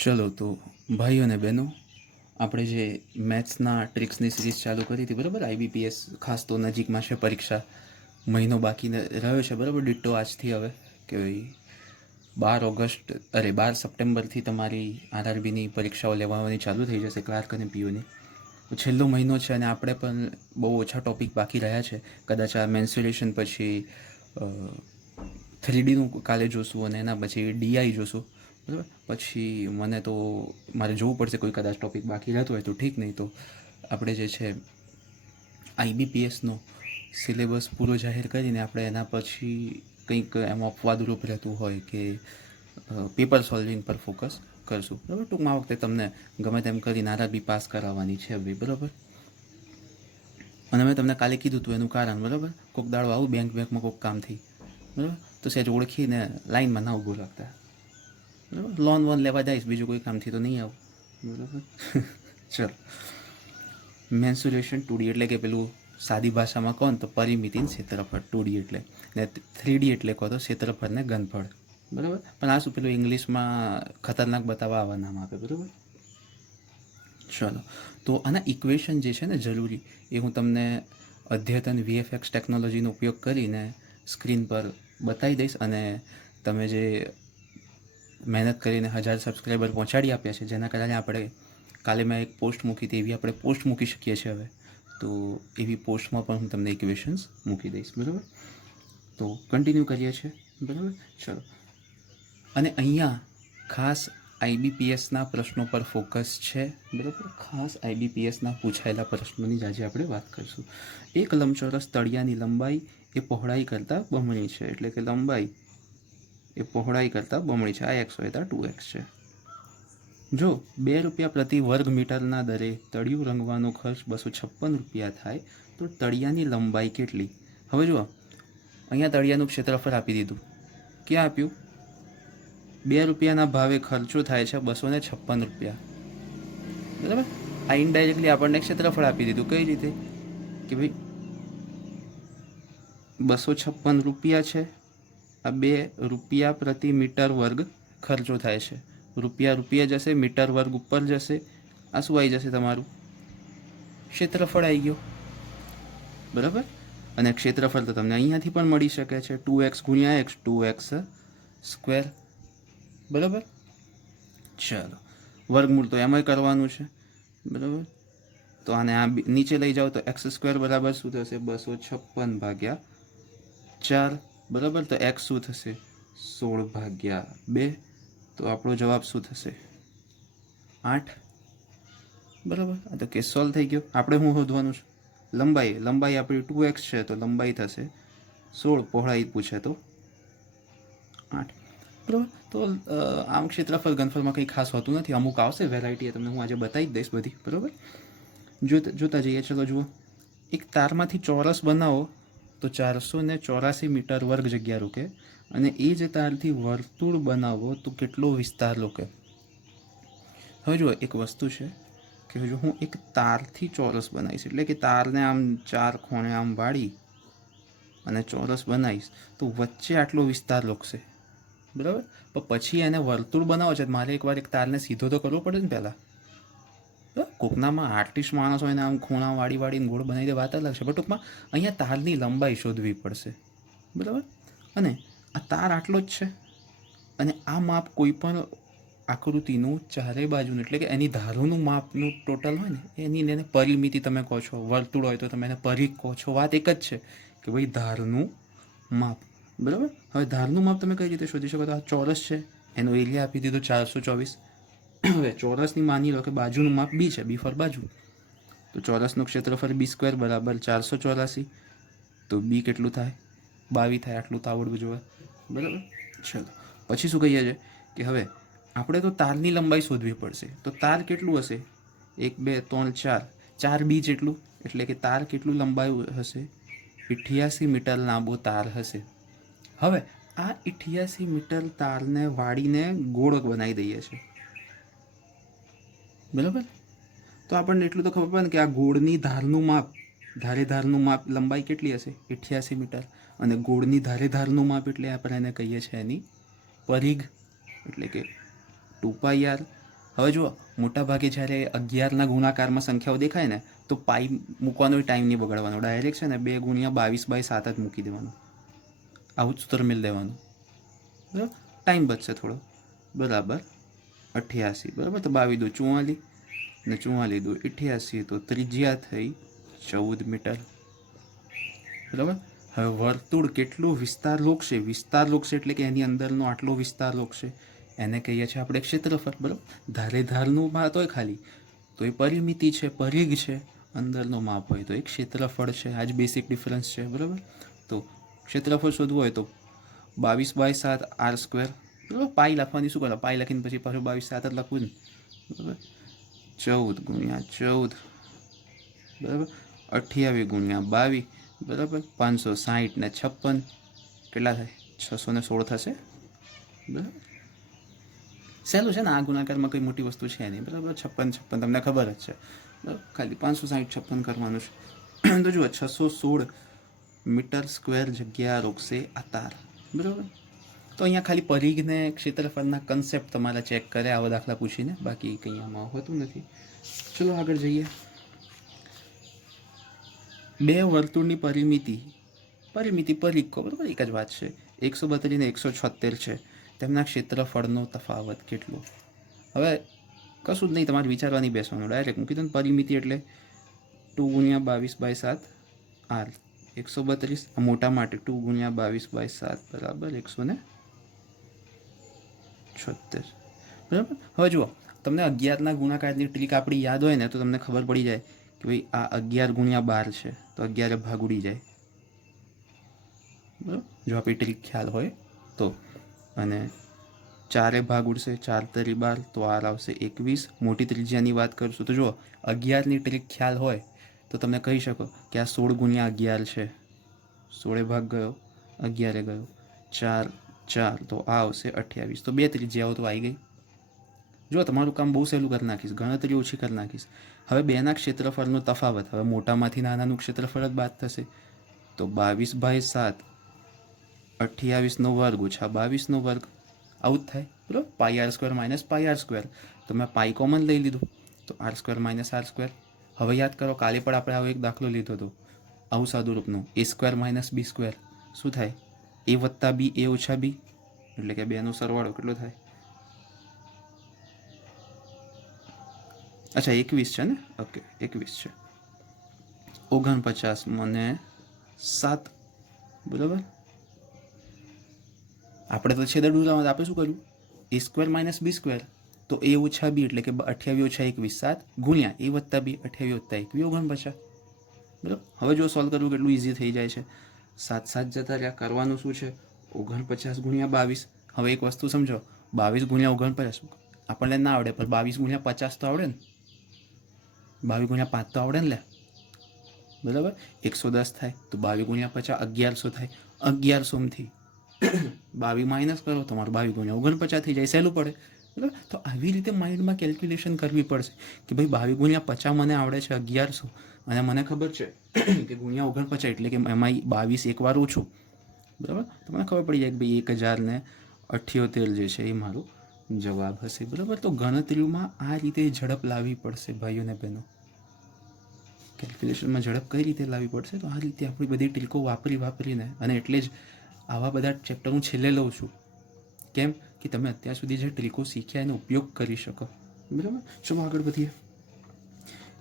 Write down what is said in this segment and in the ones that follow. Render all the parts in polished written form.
ચલો તો ભાઈઓ અને બહેનો, આપણે જે મેથ્સના ટ્રિક્સની સિરીઝ ચાલુ કરી હતી બરાબર. આઈબીપીએસ ખાસ તો નજીકમાં છે, પરીક્ષા મહિનો બાકી રહ્યો છે બરાબર. ડિટ્ટો આજથી હવે કે 12 સપ્ટેમ્બરથી તમારી આરઆરબીની પરીક્ષાઓ લેવાની ચાલુ થઈ જશે, ક્લાર્ક અને પીઓની. છેલ્લો મહિનો છે અને આપણે પણ બહુ ઓછા ટૉપિક બાકી રહ્યા છે. કદાચ આ મેન્સ્યુરેશન પછી 3Dનું કાલે જોશું અને એના પછી ડીઆઈ જોશું બરાબર. પછી મને તો મારે જોવું પડશે, કોઈ કદાચ ટૉપિક બાકી રહેતો હોય તો ઠીક, નહીં તો આપણે જે છે આઈબીપીએસનો સિલેબસ પૂરો જાહેર કરીને આપણે એના પછી કંઈક એમાં અપવાદરૂપ રહેતું હોય કે પેપર સોલ્વિંગ પર ફોકસ કરશું બરાબર. ટૂંકમાં આ વખતે તમને ગમે તેમ કરીને આરઆરબી પાસ કરાવવાની છે ભાઈ બરાબર. અને મેં તમને કાલે કીધું હતું એનું કારણ બરાબર. કોઈક દાડો આવું બેંકમાં કોઈક કામથી બરાબર, તો સહેજ ઓળખીને લાઇનમાં ના ઊભું રાખતા બરાબર. લોન લેવા જઈશ, બીજું કોઈ કામથી તો નહીં આવું બરાબર. ચલો, મેન્સ્યુરેશન 2D એટલે કે પેલું સાદી ભાષામાં કહો ને તો પરિમિતિન ક્ષેત્રફળ 2D એટલે, ને 3D એટલે કહો તો ક્ષેત્રફળ ને ઘનફળ બરાબર. પણ આ શું પેલું ઇંગ્લિશમાં ખતરનાક બતાવવા આવા નામ આપે બરાબર. ચલો, તો આના ઇક્વેશન જે છે ને જરૂરી, એ હું તમને અદ્યતન વીએફએક્સ ટેકનોલોજીનો ઉપયોગ કરીને સ્ક્રીન પર બતાવી દઈશ. અને તમે જે મહેનત કરીને 1000 સબસ્ક્રાઈબર પહોંચાડી આપ્યા છે, જેના કારણે આપણે કાલે મેં એક પોસ્ટ મૂકી હતી, એવી આપણે પોસ્ટ મૂકી શકીએ છીએ હવે. તો એવી પોસ્ટમાં પણ હું તમને ઇક્વેશન્સ મૂકી દઈશ બરાબર. તો કન્ટિન્યુ કરીએ છીએ બરાબર. ચલો, અને અહીંયા ખાસ આઈબીપીએસના પ્રશ્નો પર ફોકસ છે બરાબર. ખાસ આઈબીપીએસના પૂછાયેલા પ્રશ્નોની જ આજે આપણે વાત કરીશું. એક લંબચોરસ તળિયાની લંબાઈ એ પહોળાઈ કરતાં બમણી છે, એટલે કે લંબાઈ એ પહોળાઈ કરતાં બમણી છે. આ એક્સ હોય તો 2x છે. જો ₹2 પ્રતિ વર્ગ મીટરના દરે તળિયું રંગવાનો ખર્ચ ₹256 થાય તો તળિયાની લંબાઈ કેટલી? હવે જુઓ, અહીંયા તળિયાનું ક્ષેત્રફળ આપી દીધું. ક્યાં આપ્યું? ₹2ના ભાવે ખર્ચો થાય છે ₹256 બરાબર. આ ઇનડાયરેક્ટલી આપણને ક્ષેત્રફળ આપી દીધું. કઈ રીતે? કે ભાઈ ₹256 છે, આ ₹2 પ્રતિ મીટર વર્ગ ખર્ચો થાય છે. રૂપિયા જશે, મીટર વર્ગ ઉપર જશે. આ શું આવી જશે? તમારું ક્ષેત્રફળ આવી ગયો બરાબર. અને ક્ષેત્રફળ તો તમને અહીંયાથી પણ મળી શકે છે, 2x ગુણ્યા x, 2x સ્ક્વેર બરાબર. ચાલો, વર્ગમૂળ તો એમાંય કરવાનું છે બરાબર. તો આને આ નીચે લઈ જાઓ તો x² બરાબર શું થશે? 256/4 બરાબર. તો x શું થશે? 16/2. તો આપણો જવાબ શું થશે? 8 બરાબર. આ તો કેસ સોલ્વ થઈ ગયો. આપણે શું શોધવાનું છે? લંબાઈ આપણી 2x છે, તો લંબાઈ થશે 16, પહોળાઈ પૂછે તો 8 બરાબર. તો આમ ક્ષેત્રફળ ઘનફળમાં કંઈ ખાસ હોતું નથી, અમુક આવશે વેરાયટી, તમને હું આજે બતાવી જ દઈશ બધી બરાબર. જોતા જઈએ. ચલો જુઓ, એક તારમાંથી ચોરસ બનાવો તો 484 મીટર વર્ગ જગ્યા રોકે, અને એ જ તારથી વર્તુળ બનાવો તો કેટલો વિસ્તાર રોકે? હવે જુઓ, એક વસ્તુ છે કે જો હું એક તારથી ચોરસ બનાવીશ, એટલે કે તારને આમ 4 ખૂણે આમ વાળી અને ચોરસ બનાવીશ, તો વચ્ચે આટલો વિસ્તાર રોકશે બરાબર. પણ પછી એને વર્તુળ બનાવો છે, મારે એકવાર એક તારને સીધો તો કરવો પડે ને પહેલાં. કોકનામાં આર્ટિસ્ટ માણસ હોય ને આમ ખૂણા વાળીને ગોળ બનાવી દે, વાત અલગ છે. પણ ટૂંકમાં અહીંયા તારની લંબાઈ શોધવી પડશે બરાબર. અને આ તાર આટલો જ છે, અને આ માપ કોઈ પણ આકૃતિનું ચારેય બાજુનું, એટલે કે એની ધારોનું માપનું ટોટલ હોય ને, એને પરિમિતિ તમે કહો છો. વર્તુળ હોય તો તમે એને પરિઘ કહો છો. વાત એક જ છે કે ભાઈ ધારનું માપ બરાબર. હવે ધારનું માપ તમે કઈ રીતે શોધી શકો? તો આ ચોરસ છે, એનો એરિયા આપી દીધો 424. હવે ચોરસની માની લો કે બાજુનું માપ બી છે, બી ફોર બાજુ, તો ચોરસનું ક્ષેત્રફળ b² બરાબર 484. તો બી કેટલું થાય? 22 થાય. આટલું તો આવડવું જોઈએ બરાબર. ચલો, પછી શું કહીએ છીએ કે હવે આપણે તો તારની લંબાઈ શોધવી પડશે. તો તાર કેટલું હશે? 1 2 3 4, 4 બી જેટલું, એટલે કે તાર કેટલું લંબાઈ હશે? 88 મીટર લાંબો તાર હશે. હવે આ 88 મીટર તારને વાળીને ગોળ બનાવી દઈએ છીએ બરાબર. તો આપણને એટલું તો ખબર પડે ને કે આ ગોળની ધારનું માપ, ધારનું માપ લંબાઈ કેટલી હશે? 88 મીટર. અને ગોળની ધારનું માપ એટલે આપણે એને કહીએ છીએ એની પરિઘ, એટલે કે 2πr. હવે જુઓ, મોટા ભાગે જ્યારે 11ના ગુણાકારમાં સંખ્યાઓ દેખાય ને તો પાઈ મૂકવાનો ટાઈમ નહીં બગાડવાનો, ડાયરેક્ટ છે ને 2 ગુણ્યા 22/7 જ મૂકી દેવાનું, આવું જ સૂત્ર મેળ દેવાનું, બરાબર. ટાઈમ બચશે થોડો. બરાબર 88, બરાબર. તો 22 × 2 = 44 ને 44 × 2 = 88, તો ત્રિજ્યા થઈ 14 મીટર, બરાબર. હવે વર્તુળ કેટલો વિસ્તાર રોકશે, વિસ્તાર રોકશે એટલે કે એની અંદરનો આટલો વિસ્તાર રોકશે, એને કહીએ છીએ આપણે ક્ષેત્રફળ, બરાબર. ધારે ધારનું માપ હોય ખાલી તો એ પરિમિતિ છે, પરિઘ છે, અંદરનો માપ હોય તો એ ક્ષેત્રફળ છે. આ જ બેસિક ડિફરન્સ છે, બરાબર. તો ક્ષેત્રફળ શોધવું હોય તો 22/7 r², બરાબર. પાઈ લખવાની, શું કરો, પાઈ લખીને પછી પાછું 22/7 જ લખવું ને, બરાબર. 14 × 14, બરાબર. 28 × 22, બરાબર. 560 ને 56 કેટલા થાય, 616 થશે, બરાબર. સહેલું છે ને, આ ગુણાકારમાં કોઈ મોટી વસ્તુ છે નહીં, બરાબર. 56 તમને ખબર જ છે, બરાબર. ખાલી 560 56 કરવાનું છે. તો જુઓ 616 મીટર સ્ક્વેર જગ્યા રોકશે આ તાર, બરાબર. તો અહીંયા ખાલી પરિઘને ક્ષેત્રફળના કન્સેપ્ટ તમારા ચેક કરે આવા દાખલા પૂછીને, બાકી કંઈ આમાં હોતું નથી. ચલો આગળ જઈએ. બે વર્તુળની પરિમિતિ પરિઘ કહો, બરાબર, એક જ વાત છે. 132 ને 176 છે, તેમના ક્ષેત્રફળનો તફાવત કેટલો. હવે કશું જ નહીં, તમારે વિચારવાની બેસવાનું, ડાયરેક્ટ મૂકી દો ને. પરિમિતિ એટલે 2 × 22/7 r, 132 મોટા માટે 2 × 22/7 બરાબર 176, બરાબર. હવે જુઓ, તમને 11ના ગુણાકારની ટ્રીક આપણી યાદ હોય ને તો તમને ખબર પડી જાય કે ભાઈ આ 11 × 12 છે તો 11 ભાગ ઉડી જાય, બરાબર. જો આપણી ટ્રીક ખ્યાલ હોય તો. અને 4 ભાગ ઉડશે, 4 × 12 તો r આવશે 21. મોટી ત્રિજ્યાની વાત કરશું તો જુઓ, 11ની ટ્રીક ખ્યાલ હોય તો તમે કહી શકો કે આ 16 × 11 છે, 16 ભાગ ગયો, 11 ગયો, 4 4 તો આ આવશે 28. તો 2 ત્રિજ્યાઓ તો આવી ગઈ. જો તમારું કામ બહુ સહેલું કરી નાખીશ, ગણતરી ઓછી કરી નાખીશ. હવે બેના ક્ષેત્રફળનો તફાવત, હવે મોટામાંથી નાનાનું ક્ષેત્રફળ જ બાદ થશે, તો 22/7 28નો વર્ગ ઓછા 22નો વર્ગ, આવું જ થાય, બરાબર. πr² - πr², તો મેં પાઈ કોમન લઈ લીધું તો r² - r². હવે યાદ કરો, કાલે પણ આપણે આવો એક દાખલો લીધો હતો આવું સાદું રૂપનું, a² - b², શું થાય, a + b a - b, એટલે કે બેનો સરવાળો કેટલો થાય, અચ્છા 21 છે ને, ઓકે 21 છે, 49 મને 7, બરાબર. આપણે તો છેદ ઉડાવવા, આપણે શું કર્યું, a² - b², તો a - b એટલે કે 28 - 21 7 ગુણ્યા a + b 28 + 21 49, બરાબર. હવે જો સોલ્વ કરવું કેટલું ઇઝી થઈ જાય છે, 7 7 જતા રહ્યા, કરવાનું શું છે, 49 × 22. હવે એક વસ્તુ સમજો, 22 × 49 આપણને ના આવડે, પણ 22 × 50 તો આવડે ને, 22 × 5 તો આવડે ને લે, બરાબર. 110 થાય તો 22 × 50 1100 થાય, 1100માંથી 22 માઇનસ કરો, તમારે 22 × 49 થઈ જાય, સહેલું પડે, બરાબર. તો આવી રીતે માઇન્ડમાં કેલ્ક્યુલેશન કરવી પડશે કે ભાઈ 22 × 50 મને આવડે છે 1100, અને મને ખબર છે કે ગુણ્યા 49 એટલે કે એમાં 22 એકવાર ઓછું, બરાબર. તો મને ખબર પડી જાય કે ભાઈ 1078 જે છે એ મારું જવાબ હશે, બરાબર. તો ગણતરીઓમાં આ રીતે ઝડપ લાવવી પડશે ભાઈઓ અને બહેનો, કેલ્ક્યુલેશનમાં ઝડપ કઈ રીતે લાવવી પડશે, તો આ રીતે આપણી બધી ટ્રીકો વાપરીને, અને એટલે જ આવા બધા ચેપ્ટર હું છેલ્લે લઉં છું, કેમ કે તમે અત્યાર સુધી જે ટ્રીકો શીખ્યા એનો ઉપયોગ કરી શકો, બરાબર. ચલો આગળ વધીએ.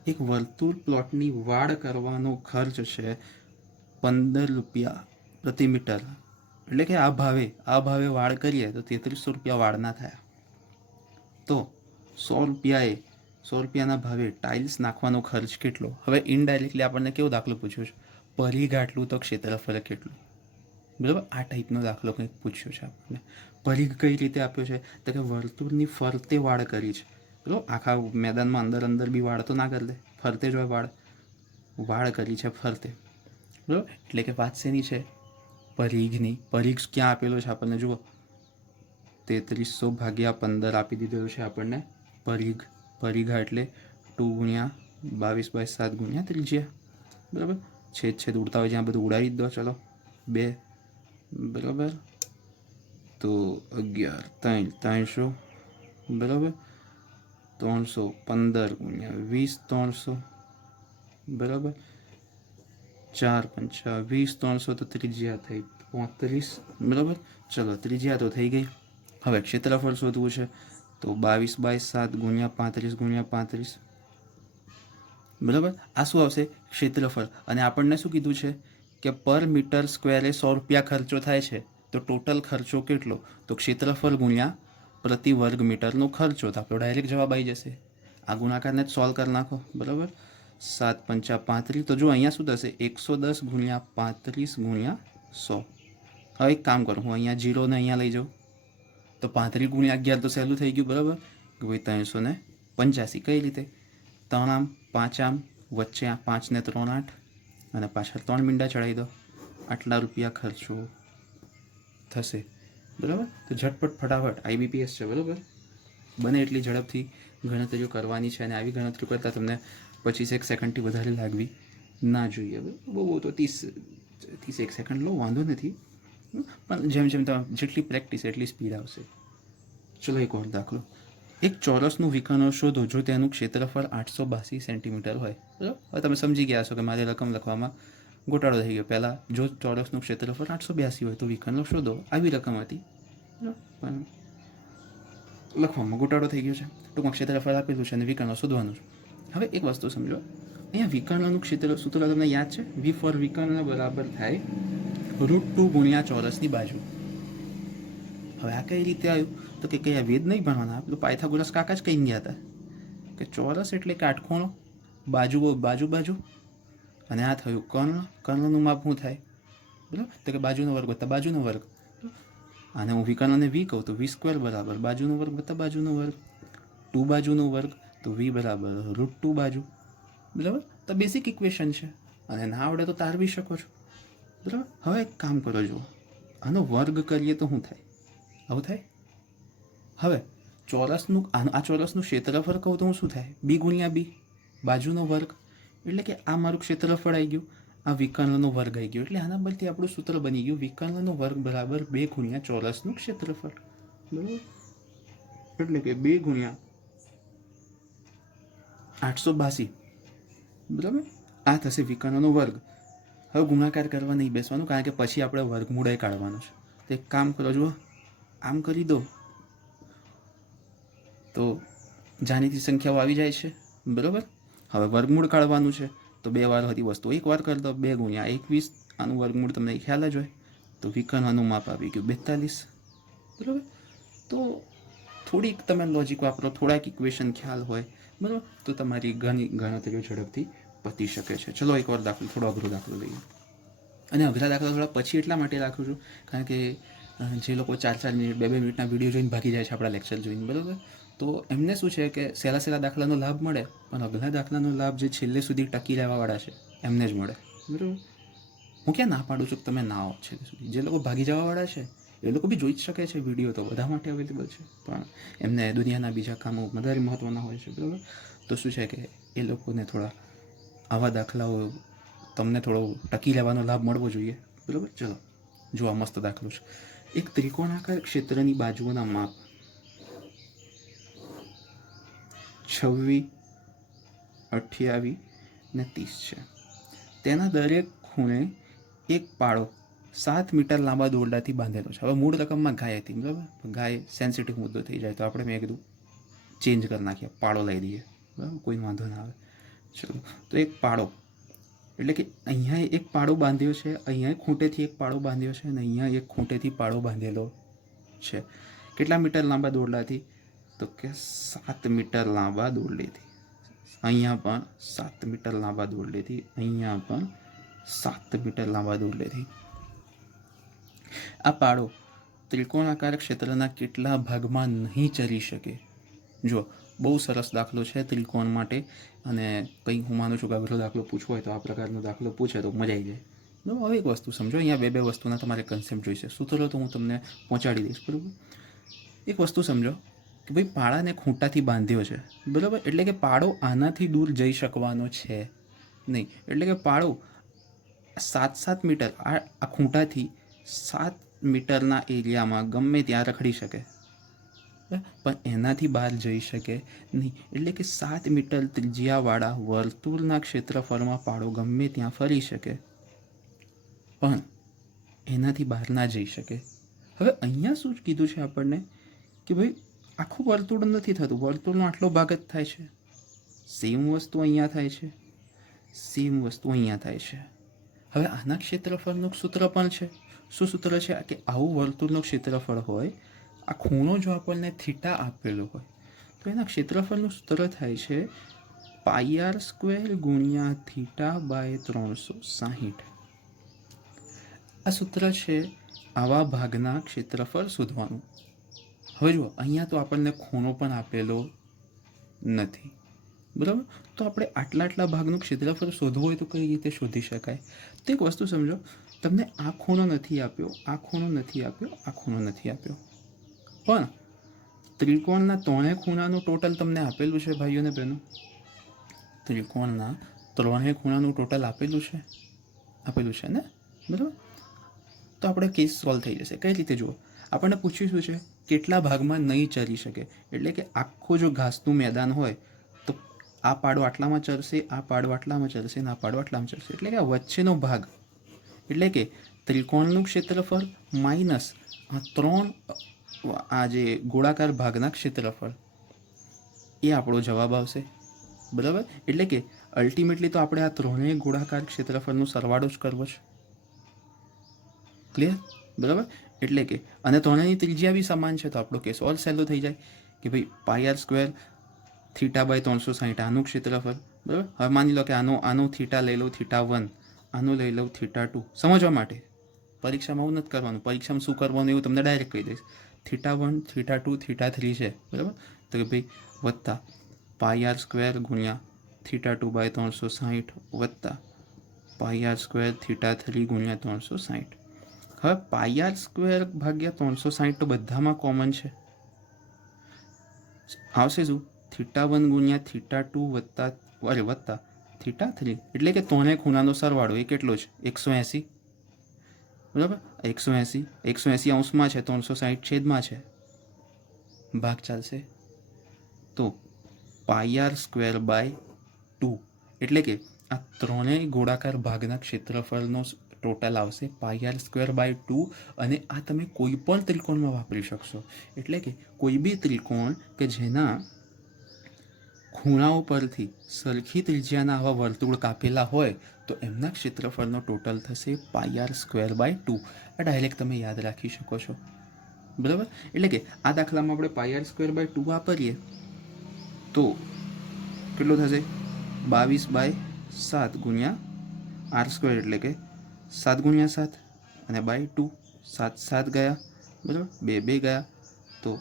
એક વર્તુળ પ્લોટની વાડ કરવાનો ખર્ચ છે 15 રૂપિયા પ્રતિ મીટર, એટલે કે આ ભાવે વાડ કરીએ તો 3300 રૂપિયા વાડના થયા. તો 100 રૂપિયાના ભાવે ટાઇલ્સ નાખવાનો ખર્ચ કેટલો. હવે ઇનડાયરેક્ટલી આપણને કેવો દાખલો પૂછ્યો છે, પરિઘ આટલું તો ક્ષેત્રફળ કેટલું, બરાબર. આ ટાઈપનો દાખલો કંઈક પૂછ્યો છે આપણને. પરિઘ કઈ રીતે આપ્યો છે, તો કે વર્તુળની ફરતે વાડ કરી છે, બરાબર. આખા મેદાનમાં અંદર બી વાડ તો ના કરી દે, ફરતે જ હોય વાડ કરી છે ફરતે, બરાબર. એટલે કે વાત શેની છે, પરિઘની. પરિઘ ક્યાં આપેલો છે આપણને, જુઓ 3300/15 આપી દીધેલું છે આપણને પરિઘ એટલે 2 × 22/7 ગુણ્યા ત્રિજ્યા, બરાબર. છેદ ઉડતા હોય જ્યાં બધું ઉડાવી જ દો, ચલો 2, બરાબર. તો 11 3 300, બરાબર. 300 15 ગુણ્યા 20 300 બરાબર 4 પંચા 20 300 તો ત્રિજ્યા થઈ 35 બરાબર. ચલો ત્રિજ્યા તો થઈ ગઈ. હવે ક્ષેત્રફળ શોધવું છે તો 22/7 ગુણ્યા 35 ગુણ્યા 35 બરાબર. આ શું આવશે? ક્ષેત્રફળ. અને આપણને શું કીધું છે કે પર મીટર સ્ક્વેરે 100 રૂપિયા ખર્ચો થાય છે, તો ટોટલ ખર્ચો કેટલો? તો ક્ષેત્રફળ ગુણ્યા પ્રતિ વર્ગ મીટરનો ખર્ચો. તો આપણો ડાયરેક્ટ જવાબ આવી જશે. આ ગુણાકારને જ સોલ્વ કરી નાખો. બરાબર. 7 પંચા 35. તો જો અહીંયા શું થશે? 110 ગુણ્યા 35 ગુણ્યા 100. હવે એક કામ કરું, હું અહીંયા 0 ને અહીંયા લઈ જાઉં તો 35 ગુણ્યા 11 તો સહેલું થઈ ગયું. બરાબર કે ભાઈ 385. કઈ રીતે? 3 આમ 5 આમ વચ્ચે આ 5 ને 3 8 અને પાછળ 3 મીંડા ચડાવી દો. આટલા રૂપિયા ખર્ચો થશે. બરાબર. તો ઝટપટ ફટાફટ IBPS છે. બરાબર. બને એટલી ઝડપથી ગણતરીઓ કરવાની છે, અને આવી ગણતરીઓ કરતાં તમને 25 સેકન્ડથી વધારે લાગવી ના જોઈએ. બહુ તો 30 સેકન્ડ લો, વાંધો નથી, પણ જેમ જેમ તમે જેટલી પ્રેક્ટિસ એટલી સ્પીડ આવશે. ચલો એક ઓર દાખલો. એક ચોરસનું વિકર્ણ શોધો જો તેનું ક્ષેત્રફળ 882 સેન્ટીમીટર હોય. બરાબર. હવે તમે સમજી ગયા છો કે મારી રકમ લખવામાં ગોટાળો થઈ ગયો. પહેલાં જો ચોરસનું ક્ષેત્રફળ 882 હોય તો વિકર્ણ શોધો, આવી રકમ હતી, પણ લખવામાં ગોટાળો થઈ ગયો છે. ટૂંકમાં ક્ષેત્રફળ આપેલું છે અને વિકર્ણ શોધવાનું છે. હવે એક વસ્તુ સમજો, અહીંયા વિકર્ણનું સૂત્ર તમને યાદ છે? V ફોર વિકર્ણ બરાબર થાય √2 ગુણ્યા ચોરસની બાજુ. હવે આ કઈ રીતે આવ્યું? તો કે કયા વેદ નહીં ભણવાના, પેલું પાયથાગોરસ કાકા જ કહી ગયા હતા કે ચોરસ એટલે કાટખૂણો, બાજુઓ બાજુ બાજુ, અને આ થયું કર્ણ. કર્ણનું માપ શું થાય? બરાબર. તો કે બાજુનો વર્ગ વત્તા બાજુનો વર્ગ. અને હું વિકર્ણને V કહું તો V² બરાબર બાજુનો વર્ગ વત્તા બાજુનો વર્ગ. 2 બાજુનો વર્ગ તો V બરાબર √2 બાજુ. બરાબર. તો બેસિક ઇક્વેશન છે, અને ના આવડે તો તારવી શકો છો. બરાબર. હવે એક કામ કરો, જુઓ, આનો વર્ગ કરીએ તો શું થાય? આવું થાય. હવે ચોરસનું આ ચોરસનું ક્ષેત્રફળ કહું તો હું શું થાય? B ગુણ્યા B બાજુનો વર્ગ. એટલે કે આ મારું ક્ષેત્રફળ આવી ગયું, આ વિકર્ણનો વર્ગ આવી ગયો. એટલે આના પરથી આપણું સૂત્ર બની ગયું વિકર્ણનો વર્ગ બરાબર 2 ગુણ્યા ચોરસનું ક્ષેત્રફળ. બરાબર. એટલે કે 2 ગુણ્યા 882. બરાબર. આ થશે વિકર્ણનો વર્ગ. હવે ગુણાકાર કરવા નહીં બેસવાનું, કારણ કે પછી આપણે વર્ગમૂળ કાઢવાનો છે. તો એક કામ કરો, જુઓ, આમ કરી દો તો જાણીતી સંખ્યાઓ આવી જાય છે. બરાબર. હવે વર્ગમૂળ કાઢવાનું છે તો 2 વાર હતી વસ્તુ, એક વાર કરી દો. 2 ગુણ્યા 21. આનું વર્ગમૂળ તમને ખ્યાલ જ હોય. તો વિકર્ણનું માપ આવી ગયું 42. બરાબર. તો થોડીક તમે લોજિક વાપરો, થોડાક ઇક્વેશન ખ્યાલ હોય, બરાબર, તો તમારી ઘણી ગણતરીઓ ઝડપથી પતી શકે છે. ચલો એક વાર દાખલો, થોડો અઘરો દાખલો લઈએ. અને અઘરા દાખલા થોડા પછી એટલા માટે રાખું છું કારણ કે જે લોકો 4-4 મિનિટ 2-2 મિનિટના વિડીયો જોઈને ભાગી જાય છે આપણા લેક્ચર જોઈને, બરાબર, તો એમને શું છે કે સહેલા દાખલાનો લાભ મળે, પણ અઘરા દાખલાનો લાભ જે છેલ્લે સુધી ટકી રહેવાવાળા છે એમને જ મળે. બરાબર. હું ક્યાં ના પાડું છું કે તમે ના આવો છેલ્લે સુધી. જે લોકો ભાગી જવાવાળા છે એ લોકો બી જોઈ જ શકે છે, વિડીયો તો બધા માટે અવેલેબલ છે, પણ એમને દુનિયાના બીજા કામો વધારે મહત્ત્વના હોય છે. બરાબર. તો શું છે કે એ લોકોને થોડા આવા દાખલાઓ તમને થોડો ટકી રહેવાનો લાભ મળવો જોઈએ. બરાબર. ચલો જો આ મસ્ત દાખલો છે. એક ત્રિકોણાકાર ક્ષેત્રની બાજુઓના માપ 26, 28 ને 30 છે. તેના દરેક ખૂણે એક પાળો 7 મીટર લાંબા દોરડાથી બાંધેલો છે. હવે મૂળ રકમમાં ગાય હતી, બરાબર, ગાય સેન્સિટિવ મુદ્દો થઈ જાય તો આપણે મેં કીધું ચેન્જ કરી નાખીએ, પાળો લઈ દઈએ. બરાબર, કોઈ વાંધો ના આવે. ચલો, તો એક પાળો એટલે કે અહીંયા એક પાળો બાંધ્યો છે, અહીંયા ખૂંટેથી એક પાળો બાંધ્યો છે, અને અહીંયા એક ખૂંટેથી પાળો બાંધેલો છે. કેટલા મીટર લાંબા દોરડાથી? તો કે 7 મીટર લાંબા દોરડેથી. અહીંયા પણ 7 મીટર લાંબા દોરડેથી, અહીંયા પણ 7 મીટર લાંબા દોરડેથી. આ પાળો ત્રિકોણાકાર ક્ષેત્રના કેટલા ભાગમાં નહીં ચરી શકે? જો બહુ સરસ દાખલો છે ત્રિકોણ માટે, અને કંઈ હું માનું છું કે અઘરો દાખલો પૂછવો હોય તો આ પ્રકારનો દાખલો પૂછે તો મજા આવી જાય. બરાબર. હવે એક વસ્તુ સમજો, અહીંયા બે વસ્તુના તમારે કન્સેપ્ટ જોઈશે. સૂત્રો તો હું તમને પહોંચાડી દઈશ. બરાબર. એક વસ્તુ સમજો કે ભાઈ પાળાને ખૂંટાથી બાંધ્યો છે, બરાબર, એટલે કે પાળો આનાથી દૂર જઈ શકવાનો છે નહીં. એટલે કે પાળો 7 મીટર આ ખૂંટાથી 7 મીટરના એરિયામાં ગમે ત્યાં રખડી શકે. પણ એનાથી બહાર જઈ શકે નહીં. એટલે કે 7 મીટર ત્રિજ્યાવાળા વર્તુળના ક્ષેત્રફળમાં પાડો ગમે ત્યાં ફરી શકે પણ એનાથી બહાર ના જઈ શકે. હવે અહીંયા શું કીધું છે આપણને કે ભાઈ આખું વર્તુળ નથી થતું, વર્તુળનો આટલો ભાગ જ થાય છે. સેમ વસ્તુ અહીંયા થાય છે, સેમ વસ્તુ અહીંયા થાય છે. હવે આના ક્ષેત્રફળનું સૂત્ર પણ છે. શું સૂત્ર છે? કે આવું વર્તુળનું ક્ષેત્રફળ હોય, આ ખૂણો જો આપણને થીટા આપેલો હોય તો એના ક્ષેત્રફળનું સૂત્ર થાય છે πr² ગુણ્યા થીટા બાય 360. આ સૂત્ર છે આવા ભાગના ક્ષેત્રફળ શોધવાનું. હવે જુઓ, અહીંયા તો આપણને ખૂણો પણ આપેલો નથી, બરાબર? તો આપણે આટલા ભાગનું ક્ષેત્રફળ શોધવું હોય તો કઈ રીતે શોધી શકાય? તો એક વસ્તુ સમજો, તમને આ ખૂણો નથી આપ્યો, આ ખૂણો નથી આપ્યો, આ ખૂણો નથી આપ્યો, પણ ત્રિકોણના ત્રણેય ખૂણાનું ટોટલ તમને આપેલું છે ભાઈઓ અને બહેનો. ત્રિકોણના ત્રણેય ખૂણાનું ટોટલ આપેલું છે ને, બરાબર? તો આપણે કેસ સોલ્વ થઈ જશે. કઈ રીતે? જુઓ, આપણને પૂછ્યું છે કેટલા ભાગમાં નહીં ચરી શકે. એટલે કે આખું જો ઘાસનું મેદાન હોય તો આ પાડો આટલામાં ચરશે, આ પાડો આટલામાં ચરશે અને આ પાડો આટલામાં ચરશે. એટલે કે આ વચ્ચેનો ભાગ, એટલે કે ત્રિકોણનું ક્ષેત્રફળ માઇનસ આ જે ગોળાકાર ભાગના ક્ષેત્રફળ, એ આપણો જવાબ આવશે, બરાબર? એટલે કે અલ્ટિમેટલી તો આપણે આ ત્રણેય ગોળાકાર ક્ષેત્રફળનો સરવાળો જ કરવો છે. ક્લિયર? બરાબર? એટલે કે અને ત્રણેયની ત્રિજ્યા બી સમાન છે તો આપણો કેસ ઓલ સહેલો થઈ જાય કે ભાઈ πr² થીટા બાય 360 આનું ક્ષેત્રફળ, બરાબર? હવે માની લો કે આનો થીટા લઈ લઉં θ1, આનો લઈ લઉં θ2. સમજવા માટે પરીક્ષામાં આવું નથી કરવાનું, પરીક્ષામાં શું કરવાનું એવું તમને ડાયરેક્ટ કહી દઈશ. θ1 θ2 θ3 છે, બરાબર? તો કે ભાઈ વત્તા πr² ગુણ્યા θ2 બાય 360 વત્તા πr² θ3 ગુણ્યા 360. હવે πr² ભાગ્યા 360 તો બધામાં કોમન છે, આવશે શું? θ1 ગુણ્યા θ2 વત્તા θ3, એટલે કે ત્રણેય ખૂણાનો સરવાળો. એ કેટલો છે? 180, બરાબર? 180 અંશમાં છે, 360 છેદમાં છે, ભાગ ચાલશે. તો πr² બાય 2, એટલે કે આ ત્રણેય ગોળાકાર ભાગના ક્ષેત્રફળનો ટોટલ આવશે πr² બાય 2. અને આ તમે કોઈ પણ ત્રિકોણમાં વાપરી શકશો. એટલે કે કોઈ બી ત્રિકોણ કે જેના ખૂણાઓ પરથી સરખી ત્રિજ્યાના આવા વર્તુળ કાપેલા હોય તો એમના ક્ષેત્રફળનો ટોટલ થશે πr² બાય 2. આ ડાયરેક્ટ તમે યાદ રાખી શકો છો, બરાબર? એટલે કે આ દાખલામાં આપણે πr² બાય 2 વાપરીએ તો કેટલું થશે? 22 બાય 7 ગુણ્યા r², એટલે કે 7 ગુણ્યા 7 અને બાય 2, 7 ગયા, બરાબર? 2 ગયા તો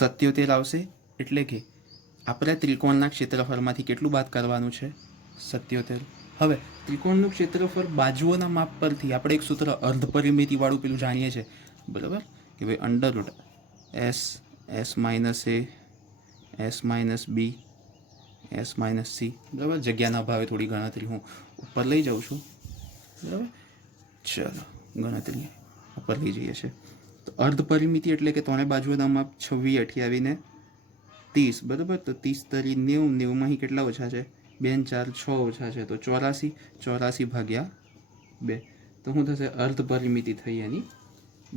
77 આવશે. એટલે કે આપણે ત્રિકોણના ક્ષેત્રફળમાંથી કેટલું બાદ કરવાનું છે? 77. હવે ત્રિકોણનું ક્ષેત્રફળ બાજુઓના માપ પરથી આપણે એક સૂત્ર અર્ધપરિમિતિવાળું પેલું જાણીએ છીએ, બરાબર? કે ભાઈ under root s minus a s minus b s minus c, બરાબર? જગ્યાના અભાવે થોડી ગણતરી હું ઉપર લઈ જાઉં છું, બરાબર? ચલો ગણતરી ઉપર લઈ જઈએ છીએ. તો અર્ધપરિમિતિ એટલે કે ત્રણે બાજુઓના માપ 26, 28 ને 30, બરાબર? તો 30 તરી 90, 90માંથી કેટલા ઓછા છે? 2 ને 4 6 ઓછા છે, તો 84 ભાગ્યા 2. તો શું થશે? અર્ધપરિમિતિ થઈ એની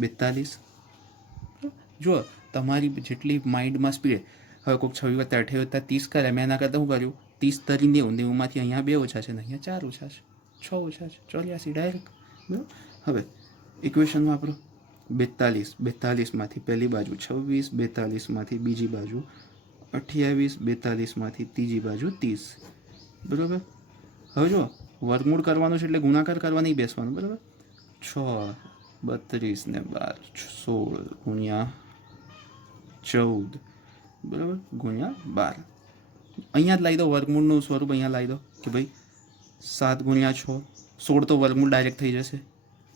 42. જુઓ, તમારી જેટલી માઇન્ડમાં સ્પીડ. હવે કોઈક 26 વત્તા 28 વત્તા 30 કરે, મેં એના કરતાં શું કર્યું? 30 તરી 90, 90માંથી અહીંયા 2 ઓછા છે ને અહીંયા 4 ઓછા છે, 6 ઓછા છે, 84 ડાયરેક્ટ, બરાબર? હવે ઇક્વેશન વાપરો. 42માંથી પહેલી બાજુ 26, 42માંથી બીજી બાજુ 28, 42માંથી ત્રીજી બાજુ 30, બરાબર? હવે જો વર્ગમૂળ કરવાનું છે એટલે ગુણાકાર કરવા નહીં બેસવાનું, બરાબર? 6, 32 ને 12, 16 ગુણ્યા 14, બરાબર? ગુણ્યા 12. અહીંયા જ લાવી દો વર્ગમૂળનું સ્વરૂપ, અહીંયા લાવી દો કે ભાઈ 7 ગુણ્યા 6, 16 તો વર્ગમૂળ ડાયરેક્ટ થઈ જશે.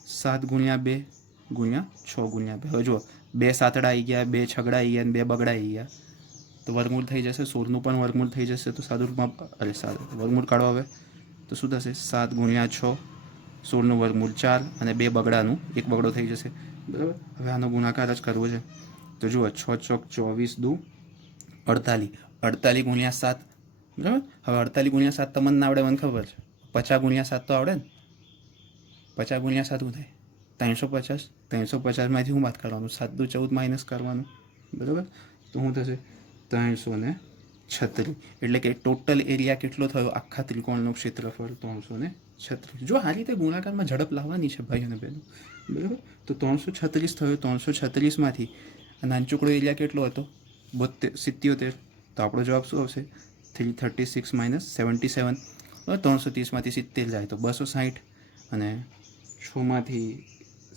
7 ગુણ્યા 2 ગુણ્યા 6 ગુણ્યા 2. હવે જુઓ, 2 સાતડા આવી ગયા, 2 છગડા આવી ગયા અને 2 બગડા આવી ગયા, તો વર્ગમૂળ થઈ જશે. 16નું પણ વર્ગમૂળ થઈ જશે. તો સાદુરૂપમાં વર્ગમૂળ કાઢો. હવે તો શું થશે? 7 ગુણ્યા 6, 16નું વર્ગમૂળ 4 અને 2 બગડાનું 1 બગડો થઈ જશે, બરાબર? હવે આનો ગુણાકાર જ કરવો છે તો જુઓ 6 ચોક 24 દુ 48, 48 ગુણ્યા 7, બરાબર. હવે 48 ગુણ્યા 7 તમને ના આવડે, મને ખબર છે. 50 ગુણ્યા 7 તો આવડે ને. 50 ગુણ્યા 7 શું થાય? 350. 350માંથી હું વાત કરવાનું? 7 દુ 14 માઇનસ કરવાનું, બરાબર. તો શું થશે? 336. એટલે કે ટોટલ એરિયા કેટલો થયો આખા ત્રિકોણનું ક્ષેત્રફળ? 336. જો આ રીતે ગુણાકારમાં ઝડપ લાવવાની છે ભાઈ અને બહેનો, બરાબર. તો 336 થયો. 336માંથી નાનચુકડો એરિયા કેટલો હતો? 77. તો આપણો જવાબ શું આવશે? 336 માઇનસ 77. 330માંથી 70 જાય તો 260, અને 6માંથી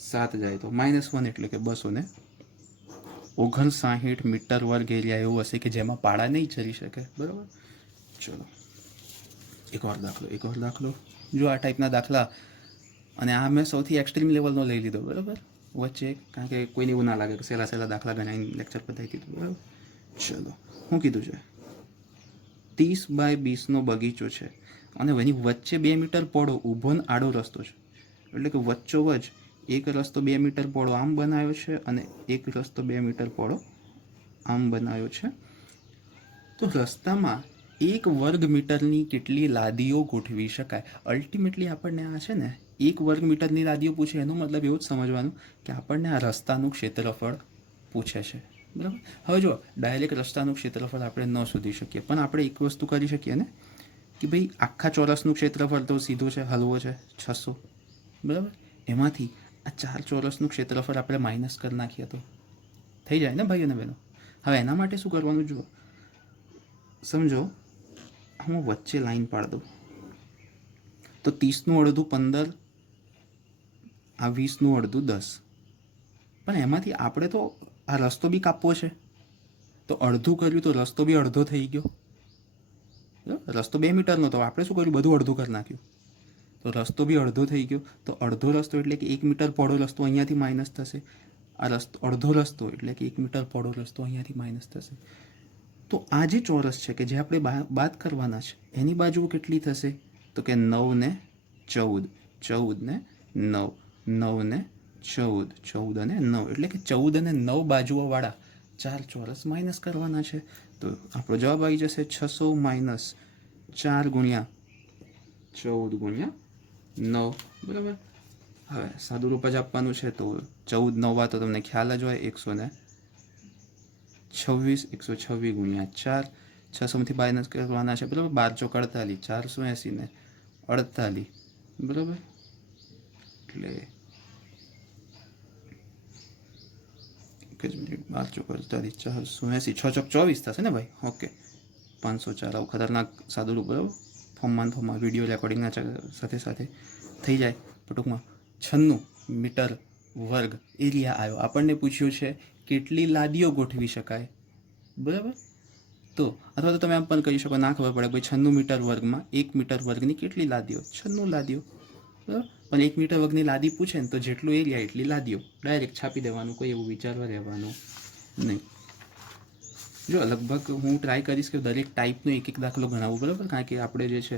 7 જાય તો -1, એટલે કે 259 મીટર વર્ગ એરિયા એવું હશે કે જેમાં પાડા નહીં ચરી શકે, બરાબર. ચલો એક વાર દાખલો. જો આ ટાઈપના દાખલા, અને આ મેં સૌથી એક્સ્ટ્રીમ લેવલનો લઈ લીધો, બરાબર, વચ્ચે, કારણ કે કોઈને એવું ના લાગે કે સહેલા દાખલા ગણાવીને લેક્ચર પતાવી દીધું, બરાબર. ચલો, શું કીધું છે? 30 બાય 20નો બગીચો છે, અને એની વચ્ચે 2 મીટર પહોળો ઊભો ને આડો રસ્તો છે. એટલે કે વચ્ચોવચ એક રસ્તો 2 મીટર પહોળો આમ બનાવ્યો છે, અને એક રસ્તો 2 મીટર પહોળો આમ બનાવ્યો છે. તો રસ્તામાં 1 વર્ગ મીટરની કેટલી લાદીઓ ગોઠવી શકાય? અલ્ટિમેટલી આપણને આ છે ને 1 વર્ગ મીટરની લાદીઓ પૂછે, એનો મતલબ એવું જ સમજવાનું કે આપણને આ રસ્તાનું ક્ષેત્રફળ પૂછે છે, બરાબર. હવે જો ડાયરેક્ટ રસ્તાનું ક્ષેત્રફળ આપણે ન શોધી શકીએ, પણ આપણે એક વસ્તુ કરી શકીએ ને, કે ભાઈ આખા ચોરસનું ક્ષેત્રફળ તો સીધું છે, હલવો છે 600, બરાબર. એમાંથી આ 4 ચોરસનું ક્ષેત્રફળ આપણે માઇનસ કરી નાખીએ તો થઈ જાય ને ભાઈઓ અને બહેનો. હવે એના માટે શું કરવાનું? જુઓ, સમજો, હું વચ્ચે લાઈન પાડી દઉં. તો 30નું અડધું 15, આ 20નું અડધું 10. પણ એમાંથી આપણે તો આ રસ્તો બી કાપવો છે, તો અડધું કર્યું તો રસ્તો બી અડધો થઈ ગયો. રસ્તો 2 મીટરનો, તો આપણે શું કર્યું? બધું અડધું કરી નાખ્યું, તો રસ્તો બી અડધો થઈ ગયો. તો અડધો રસ્તો એટલે કે 1 મીટર પહોળો રસ્તો અહીંયાથી માઇનસ થશે. આ રસ્તો અડધો રસ્તો એટલે કે 1 મીટર પહોળો રસ્તો અહીંયાથી માઇનસ થશે. તો આ જે ચોરસ છે કે જે આપણે બાદ કરવાના છે, એની બાજુઓ કેટલી થશે? તો કે 9 ને 14, 14 ને 9, 9 ને 14, 14 અને 9, એટલે કે 14 અને 9 બાજુઓવાળા 4 ચોરસ માઇનસ કરવાના છે. તો આપણો જવાબ આવી જશે 600 માઇનસ 4 ગુણ્યા 14 ગુણ્યા 9, બરાબર. હવે સાદું રૂપ જ આપવાનું છે, તો 14 9 તો તમને ખ્યાલ જ હોય, 126 ગુણ્યા 4, 600માંથી માઇનસ કરવાના છે, બરાબર. 12 ચોક 48, 480 ને 48, બરાબર. એટલે 12 ચોક 48, 480, 6 ચોક 24 થશે ને ભાઈ. ઓકે, 504. આવું ખતરનાક સાદું રૂપ, બરાબર. ફોર્મમાં વિડીયો રેકોર્ડિંગના સાથે થઈ જાય. પણ ટૂંકમાં 96 મીટર વર્ગ એરિયા આવ્યો. આપણને પૂછ્યું છે કેટલી લાદીઓ ગોઠવી શકાય, બરાબર. તો અથવા તો તમે આમ પણ કહી શકો, ના ખબર પડે ભાઈ 96 મીટર વર્ગમાં 1 મીટર વર્ગની કેટલી લાદીઓ? 96 લાદીઓ, બરાબર. પણ 1 મીટર વર્ગની લાદી પૂછે ને તો જેટલું એરિયા એટલી લાદીઓ, ડાયરેક્ટ છાપી દેવાનું, કોઈ એવું વિચારવા રહેવાનું નહીં. જો લગભગ હું ટ્રાય કરીશ કે દરેક ટાઈપનો એક દાખલો ગણાવું, બરાબર. કારણ કે આપણે જે છે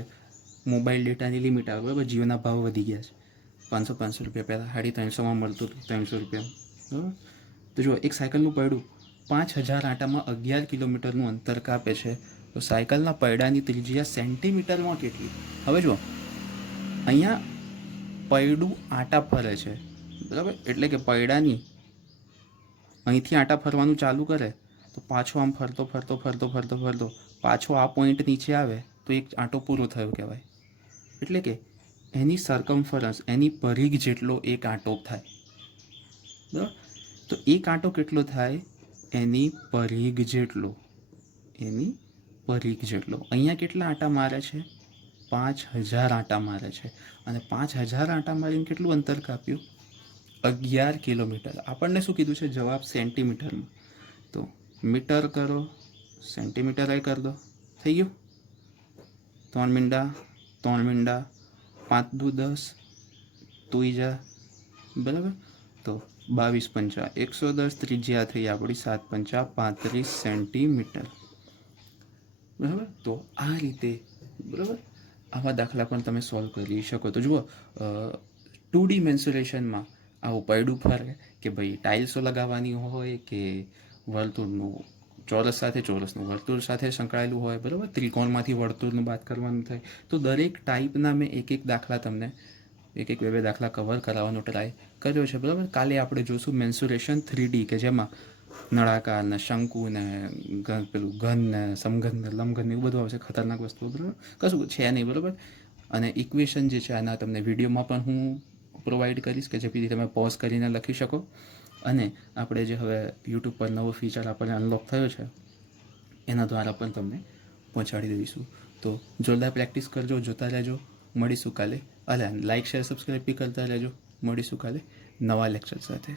મોબાઈલ ડેટાની લિમિટ આવે, બરાબર. જીઓના ભાવ વધી ગયા છે. 500 રૂપિયા પહેલાં 350માં મળતું હતું, 300 રૂપિયા, બરાબર. તો જો એક સાયકલનું પૈડું 5000 આંટામાં 11 કિલોમીટરનું અંતર કાપે છે, તો સાયકલના પૈડાની ત્રિજ્યા સેન્ટીમીટરમાં કેટલી? હવે જુઓ, અહીંયા પૈડું આંટા ફરે છે, બરાબર. એટલે કે પૈડાની અહીંથી આંટા ફરવાનું ચાલુ કરે તો પાછો આમ ફરતો પાછો આ પોઈન્ટ નીચે આવે તો એક આંટો પૂરો થયો કહેવાય. એટલે કે એની સરકમફરન્સ, એની પરિઘ જેટલો એક આંટો થાય, બરાબર. તો એક આંટો કેટલો થાય? એની પરિઘ જેટલો. અહીંયા કેટલા આંટા મારે છે? 5000 આંટા મારે છે. અને 5000 આંટા મારીને કેટલું અંતર કાપ્યું? 11 કિલોમીટર. આપણને શું કીધું છે? જવાબ સેન્ટીમીટરમાં. તો મીટર કરો, સેન્ટીમીટર કરી દો, થઈ ગયું. 3 મીંડા 5 દુ 10, તુઈજા, બરાબર. તો 22 પંચા 110, ત્રિજ્યા થઈ આપણી 7 પંચા 35 સેન્ટીમીટર, બરાબર. તો આ રીતે, બરાબર, આવા દાખલા પણ તમે સોલ્વ કરી શકો. તો જુઓ, 2D મેન્સ્યુરેશનમાં આવું પૈડું ફરે કે ભાઈ ટાઇલ્સો લગાવવાની હોય કે વર્તુળનું, ચોરસ સાથે ચોરસનું, વર્તુળ સાથે સંકળાયેલું હોય, બરાબર, ત્રિકોણમાંથી વર્તુળનું બાદ કરવાનું થાય. તો દરેક ટાઈપના મેં એક એક દાખલા તમને એક બે દાખલા કવર કરાવવાનો ટ્રાય કર્યો છે, બરાબર. કાલે આપણે જોઈશું મેન્સ્યુરેશન 3D, કે જેમાં નળાકાર ને શંકુ ને પેલું ઘન ને સમઘન ને લંબઘન ને એવું બધું આવશે, ખતરનાક વસ્તુ, બરાબર, કશું છે નહીં, બરાબર. અને ઇક્વેશન જે છે આના તમને વિડીયોમાં પણ હું પ્રોવાઈડ કરીશ, કે જેથી તમે પોઝ કરીને લખી શકો. અને આપણે જે હવે યુટ્યુબ પર નવો ફીચર આપણને અનલોક થયો છે એના દ્વારા પણ તમને પહોંચાડી દઈશું. તો જોરદાર પ્રેક્ટિસ કરજો, જોતા રહેજો. મળીશું કાલે. લાઇક શેર સબસ્ક્રાઈબ બી કરતા રહેજો. મળીશું કાલે નવા લેક્ચર સાથે.